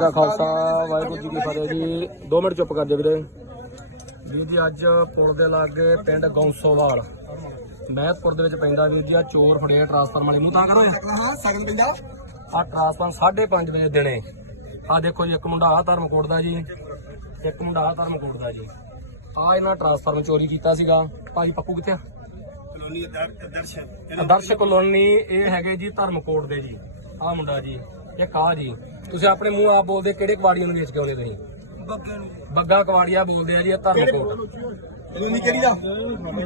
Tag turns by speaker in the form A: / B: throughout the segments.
A: ਦਾ ਖਾਲਸਾ ਵਾਹਿਗੁਰੂ ਜੀ ਕੀ ਫਤਿਹ ਜੀ। 2 ਮਿੰਟ ਚੁੱਪ ਕਰ ਜਾ ਵੀਰੇ। ਵੀਰ ਜੀ ਅੱਜ ਪੁਲ ਦੇ ਲਾਗੇ ਪਿੰਡ ਗੌਂਸੋਵਾਲ। ਮਹਿਤਪੁਰ ਦੇ ਵਿੱਚ ਪੈਂਦਾ ਵੀਰ ਜੀ ਆ ਚੋਰ ਫੜੇ ਟਰਾਂਸਫਾਰਮਰ ਵਾਲੇ। ਮੂੰਹ ਤਾਂ ਕਰੋ
B: ਹਾਂ ਸਗਨ ਪਿੰਦਾ
A: ਆ ਟਰਾਂਸਫਾਰਮ 5:30 ਵਜੇ ਦਿਨੇ ਆ ਦੇਖੋ ਜੀ ਇੱਕ ਮੁੰਡਾ ਆ ਧਰਮਕੋਟ ਦਾ ਜੀ। ਇੱਕ ਮੁੰਡਾ ਆ ਧਰਮਕੋਟ ਦਾ ਜੀ। ਆ ਇਹਨਾਂ ਟਰਾਂਸਫਾਰਮ ਚੋਰੀ ਕੀਤਾ ਸੀਗਾ। ਭਾਜੀ ਪੱਪੂ ਕਿੱਥੇ ਆ?
B: ਕਲੋਨੀ ਦਰਸ਼ਨ
A: ਆਦਰਸ਼ ਕਲੋਨੀ ਇਹ ਹੈਗੇ ਜੀ ਧਰਮਕੋਟ ਦੇ ਜੀ। ਆ ਮੁੰਡਾ ਜੀ। ਇੱਕ ਆ ਜੀ? ਤੁਸੀਂ ਆਪਣੇ ਮੂੰਹ ਆਪ ਬੋਲਦੇ ਕਿਹੜੇ ਕਵਾੜੀਆਂ ਨੂੰ ਵੇਚ ਕੇ ਆਉਂਦੇ ਤੁਸੀਂ?
B: ਬੱਗੇ ਨੂੰ।
A: ਬੱਗਾ ਕਵਾੜੀਆ ਬੋਲਦੇ ਆ ਜੀ ਇਹ ਧਰਮਕੋਟ
B: ਕਲੋਨੀ ਕਿਹੜੀ ਦਾ?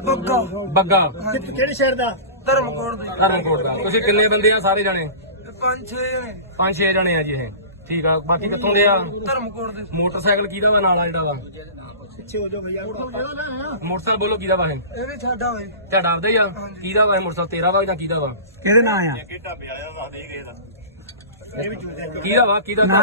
B: ਬੱਗਾ।
A: ਬੱਗਾ।
B: ਕਿਹੜੇ ਸ਼ਹਿਰ ਦਾ? ਧਰਮਕੋਟ ਦੇ।
A: ਧਰਮਕੋਟ ਦਾ। ਤੁਸੀਂ ਕਿੰਨੇ ਬੰਦੇ ਆ ਸਾਰੇ ਜਣੇ?
B: ਪੰਜ ਛੇ ਜਣੇ।
A: ਪੰਜ ਛੇ ਜਣੇ ਆ ਜੀ ਇਹ। ਠੀਕ ਆ ਬਾਕੀ ਕਿੱਥੋਂ ਦੇ ਆ?
B: ਧਰਮਕੋਟ ਦੇ।
A: ਮੋਟਰਸਾਈਕਲ ਕਿਹਦਾ ਵਾ ਨਾਲ ਆ ਜਿਹੜਾ ਵਾ?
B: ਪਿੱਛੇ ਹੋ ਜਾਓ ਭਈਆ
A: ਮੋਟਰਸਾਈਕਲ ਬੋਲੋ ਕਿਹਦਾ ਵਾ ਇਹ?
B: ਇਹ ਵੀ ਸਾਡਾ ਹੋਏ
A: ਤੁਹਾਡਾ ਆਪਦਾ ਹੀ ਆ? ਕਿਹਦਾ ਵਾ ਇਹ ਮੋਟਰਸਾਈਕਲ ਤੇਰਾ ਵਾ ਜਾਂ ਕਿਹਦਾ ਵਾ?
B: ਕਿਹਦੇ ਨਾਂ ਆ?
A: ਕਿਹਦਾ ਵਾ? ਕਿਹਦਾ
B: ਨਾਂ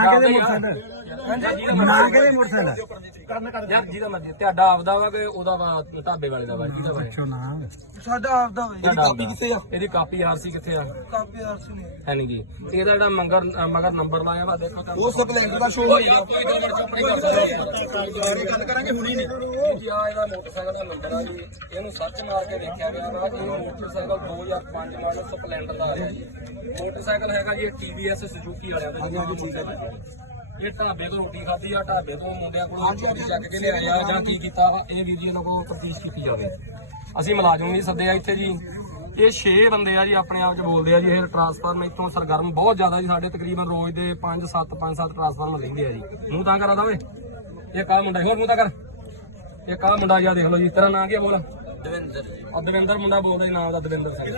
B: ਮੋਟਰਸਾਈਕਲ?
A: ਯਾਰ ਜਿਹਦਾ ਮਰਜ਼ੀ। ਤੁਹਾਡਾ ਆਪਦਾ ਵਾ ਕਿ ਉਹਦਾ ਵਾ ਢਾਬੇ ਵਾਲੇ ਦਾ ਵਾ? ਕਿਹਦਾ ਵਾ? ਇਹ?
B: ਨਾਂ। ਸਾਡਾ ਆਪਦਾ ਹੋਏ
A: ਤੁਹਾਡਾ ਆਪਦਾ। ਇਹਦੀ ਕਾਪੀ ਆਰਸੀ ਕਿੱਥੇ ਆ?
B: ਕਾਪੀ ਆਰਸ ਨੇ
A: ਹੈ ਨਹੀਂ ਜੀ। ਤੇ ਇਹਦਾ ਜਿਹੜਾ ਮੰਗਰ ਮਗਰ ਨੰਬਰ ਲਾਇਆ ਵਾ ਦੇਖੋ ਤਾਂ।
B: ਉਹ ਸਪਲੈਂਡਰ ਦਾ ਸ਼ੋਅ
A: ਓ ਯਾਰ ਕੋਈ ਦੋ ਮਿੰਟ ਚੁੱਪ ਨਹੀਂ। ਕਰ ਸਕਦਾ
B: ਗੱਲ ਕਰਾਂਗੇ ਹੁਣੀ ਨਹੀਂ।
A: ਜੀ ਆ ਇਹਦਾ ਮੋਟਰਸਾਈਕਲ ਦਾ ਨੰਬਰ ਆ ਜੀ। ਇਹਨੂੰ ਸਰਚ ਮਾਰ ਕੇ ਦੇਖਿਆ ਗਿਆ ਵਾ ਇਹ ਮੋਟਰਸਾਈਕਲ 2005 ਮਾਡਲ ਸਪਲੈਂਡਰ ਦਾ ਆ ਜੀ। ਮੋਟਰਸਾਈਕਲ ਹੈਗਾ ਜੀ TVS ਸੁਜ਼ੂਕੀ ਵਾਲਿਆਂ ਦਾ ਜੀ ਠੀਕ ਹੈ ਜੀ। ਇਹ ਢਾਬੇ ਤੋਂ ਰੋਟੀ ਖਾਧੀ ਆ ਢਾਬੇ ਤੋਂ ਮੁੰਡਿਆਂ ਕੋਲੋਂ ਚੋਰੀ ਚੱਕ ਕੇ ਲਿਆਏ ਆ ਜਾਂ ਕੀ ਕੀਤਾ ਵਾ ਇਹ ਵੀਰ ਜੀ ਇਹਨਾਂ ਕੋਲ ਤਫਤੀਸ਼ ਕੀਤੀ ਜਾਵੇ। ਅਸੀਂ ਮੁਲਾਜ਼ਮ ਨਹੀਂ ਸੱਦੇ ਆ ਇੱਥੇ ਜੀ। ਇਹ 6 ਬੰਦੇ ਆ ਜੀ ਆਪਣੇ ਆਪ ਚ ਬੋਲਦੇ ਆ ਜੀ ਇਹ ਟਰਾਂਸਫਾਰਮ ਇੱਥੋਂ ਸਰਗਰਮ ਬਹੁਤ ਜ਼ਿਆਦਾ ਜੀ ਸਾਡੇ ਤਕਰੀਬਨ ਰੋਜ਼ ਦੇ 5 7 5 7 ਟਰਾਂਸਫਾਰਮ ਲੈਂਦੇ ਆ ਜੀ। ਮੂੰਹ ਤਾਂ ਕਰਾ ਦਵੇ ਇਹ ਕਾ ਮੁੰਡਾ ਹੋਰ ਮੂੰਹ ਤਾਂ ਕਰ। ਇਹ ਕਾ ਮੁੰਡਾ ਜੀ ਆਹ ਦੇਖ ਲਓ ਜੀ ਤੇਰਾ ਨਾਂ ਕੀ ਆ ਬੋਲ। ਦਵਿੰਦਰ। ਦਵਿੰਦਰ ਮੁੰਡਾ ਬੋਲਦਾ ਨਾਮ ਦਾ ਦਵਿੰਦਰ ਸਿੰਘ।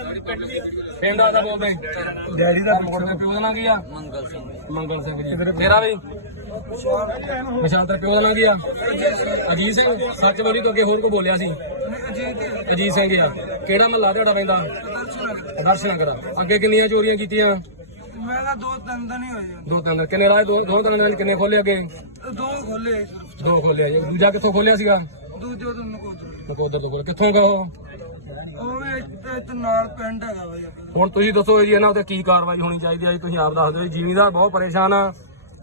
A: ਪਿੰਡ ਦਾ ਬੋਲਦਾ
B: ਡੈਡੀ ਦਾ
A: ਮੁੰਡੇ ਦਾ ਪਿਓ ਦਾ ਨਾਂ ਕੀ ਆ? ਮੰਗਲ ਸਿੰਘ। ਮੰਗਲ ਸਿੰਘ ਜੀ। ਤੇਰਾ ਵੀ? ਨਿਸ਼ਾਨ ਤੇਰੇ ਪਿਓ ਦਾ ਨਾਂ ਕੀ ਆ? ਅਜੀਤ ਸਿੰਘ। ਸੱਚ ਬੋਲੀ ਤੋਂ ਅੱਗੇ ਹੋਰ ਕੋ ਬੋਲਿਆ ਸੀ? ਅਜੀਤ ਸਿੰਘ ਆ। ਕਿਹੜਾ ਮਹੱਲਾ ਤੁਹਾਡਾ ਪੈਂਦਾ? ਦਰਸ਼ਨ ਕਰ ਅੱਗੇ ਕਿੰਨੀਆਂ ਚੋਰੀਆਂ ਕੀਤੀਆਂ?
B: ਮੈਂ ਤਾਂ ਦੋ ਤਿੰਨ ਦਿਨ ਹੀ ਹੋਏ
A: ਦੋ ਤਿੰਨ ਕਿੰਨੇ ਰਾਏ ਦੋ ਦੋ ਤਿੰਨ ਦਿਨ ਕਿੰਨੇ ਖੋਲੇ ਅੱਗੇ।
B: ਦੋ ਖੋਲੇ
A: ਦੋ ਖੋਲਿਆ ਜੀ। ਦੂਜਾ ਕਿੱਥੋਂ ਖੋਲਿਆ ਸੀਗਾ?
B: ਦੂਜੇ ਤੋਂ ਨਕੋ
A: ਨਕੋਦਰ ਤੋਂ ਖੋਲਿਆ ਕਿੱਥੋਂ ਗਾ ਉਹ?
B: ਉਹ ਇੱਥੇ ਨਾਲ ਪਿੰਡ ਹੈਗਾ ਯਾਰ
A: ਹੁਣ ਤੁਸੀਂ ਦੱਸੋ ਜੀ ਇਹਨਾਂ ਉੱਤੇ ਕੀ ਕਾਰਵਾਈ ਹੋਣੀ ਚਾਹੀਦੀ ਹੈ ਜੀ? ਤੁਸੀਂ ਆਪ ਦੱਸ ਦਿਓ ਜੀ ਜ਼ਿਮੀਂਦਾਰ ਬਹੁਤ ਪਰੇਸ਼ਾਨ ਆ।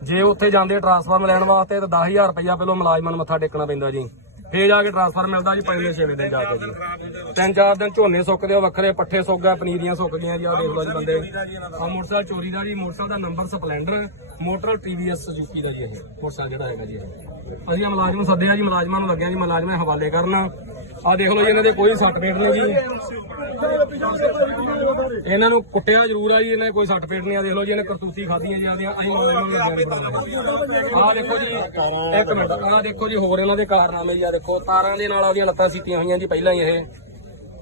A: ਜੇ ਉੱਥੇ ਜਾਂਦੇ ਟਰਾਂਸਫਾਰਮ ਲੈਣ ਵਾਸਤੇ ਤਾਂ 10000 ਰੁਪਇਆ ਪਹਿਲਾਂ ਮੁਲਾਜ਼ਮਾਂ ਨੂੰ ਮੱਥਾ ਟੇਕਣਾ ਪੈਂਦਾ ਜੀ। ਫੇਰ ਜਾ ਕੇ ਟਰਾਂਸਫਾਰਮ ਮਿਲਦਾ ਜੀ ਪਹਿਲੇ ਛੇਵੇਂ ਦਿਨ ਜਾ ਕੇ ਜੀ। ਤਿੰਨ ਚਾਰ ਦਿਨ ਝੋਨੇ ਸੁੱਕਦੇ ਆ ਵੱਖਰੇ ਪੱਠੇ ਸੁੱਕ ਗਏ ਪਨੀਰੀਆਂ ਸੁੱਕ ਗਈਆਂ ਜੀ ਆ ਦੇਖ ਲਓ ਜੀ ਬੰਦੇ। ਆ ਮੋਟਰਸਾਈਕਲ ਚੋਰੀ ਦਾ ਜੀ, ਮੋਟਰਸਾਈਕਲ ਦਾ number Splendor motor TVS Suzuki ਦਾ ਜੀ ਇਹ, ਮੋਟਰਸਾਈਕਲ ਜਿਹੜਾ ਹੈਗਾ ਜੀ ਅਸੀਂ ਆਹ ਮੁਲਾਜ਼ਮ ਸੱਦਿਆ ਜੀ, ਮੁਲਾਜ਼ਮਾਂ ਨੂੰ ਲੱਗਿਆ ਜੀ, ਮੁਲਾਜ਼ਮਾਂ ਹਵਾਲੇ ਕਰਨ। ਆ ਦੇਖ ਲਓ ਜੀ, ਇਹਨਾਂ ਦੇ ਕੋਈ ਸੱਟ ਪੇਟ ਨਹੀਂ ਜੀ ਇਹਨਾਂ ਨੂੰ ਕੁੱਟਿਆ ਜ਼ਰੂਰ ਆ ਜੀ, ਇਹਨਾਂ ਕੋਈ ਸੱਟ ਪੇਟ ਨਹੀਂ ਆ। ਦੇਖ ਲਓ ਜੀ, ਇਹਨੇ ਕਰਤੂਤੀ ਖਾਧੀਆਂ ਜੀ ਆਦੀਆਂ ਅਸੀਂ ਆ ਦੇਖੋ ਜੀ ਇੱਕ ਮਿੰਟ ਆ ਦੇਖੋ ਜੀ, ਹੋਰ ਇਹਨਾਂ ਦੇ ਕਾਰਨਾਮੇ ਜੀ ਆ ਦੇਖੋ, ਤਾਰਾਂ ਦੇ ਨਾਲ ਉਹਦੀਆਂ ਲੱਤਾਂ ਸੀਤੀਆਂ ਹੋਈਆਂ ਜੀ ਪਹਿਲਾਂ ਹੀ ਇਹ।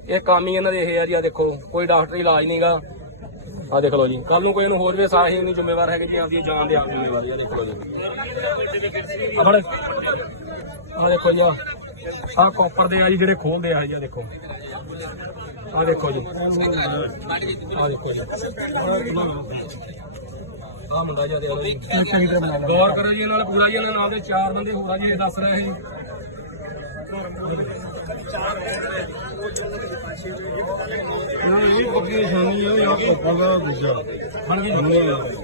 A: ਇਹ ਕੰਮ ਹੀ ਇਹਨਾਂ ਦੇ ਇਹ ਆ ਜੀ ਆ ਦੇਖੋ, ਕੋਈ ਡਾਕਟਰੀ ਇਲਾਜ ਨਹੀਂਗਾ ਆ ਦੇਖ ਲਓ ਜੀ ਕੱਲ ਨੂੰ ਕੋਈ ਇਹਨੂੰ ਹੋਰ ਵੀ ਸਾਹੀ ਨਹੀਂ ਜ਼ਿੰਮੇਵਾਰ ਹੈਗੇ ਜੀ, ਆਪਦੀ ਜਾਨ ਦੇ ਆਪ ਜ਼ਿੰਮੇਵਾਰੀ ਆ ਦੇਖ ਲਓ ਜੀ। ਆ ਦੇਖੋ ਜੀ ਆ ਆਹ ਕਾਪਰ ਦੇ ਆ ਜੀ ਜਿਹੜੇ ਖੋਲਦੇ ਆ ਜੀ ਆ ਦੇਖੋ। ਆ ਦੇਖੋ ਜੀ। ਆ ਦੇਖੋ ਜੀ। ਆ ਮੁੰਡਾ ਜੀ ਆ ਦੇਖੋ ਜੀ। ਗੌਰ ਕਰੋ ਜੀ ਇਹਨਾਂ ਨਾਲ ਪੂਰਾ ਜੀ ਇਹਨਾਂ ਨਾਲ ਦੇ ਚਾਰ ਬੰਦੇ ਹੋਰ ਆ ਜੀ ਇਹ ਦੱਸ ਰਹੇ ਜੀ।
B: ਇਹ ਪੱਕੀ ਨਿਸ਼ਾਨੀ ਹੈ ਯਾਰ ਪੱਕਾ ਦਾ ਦੂਜਾ।
A: ਗਈ ਜੀ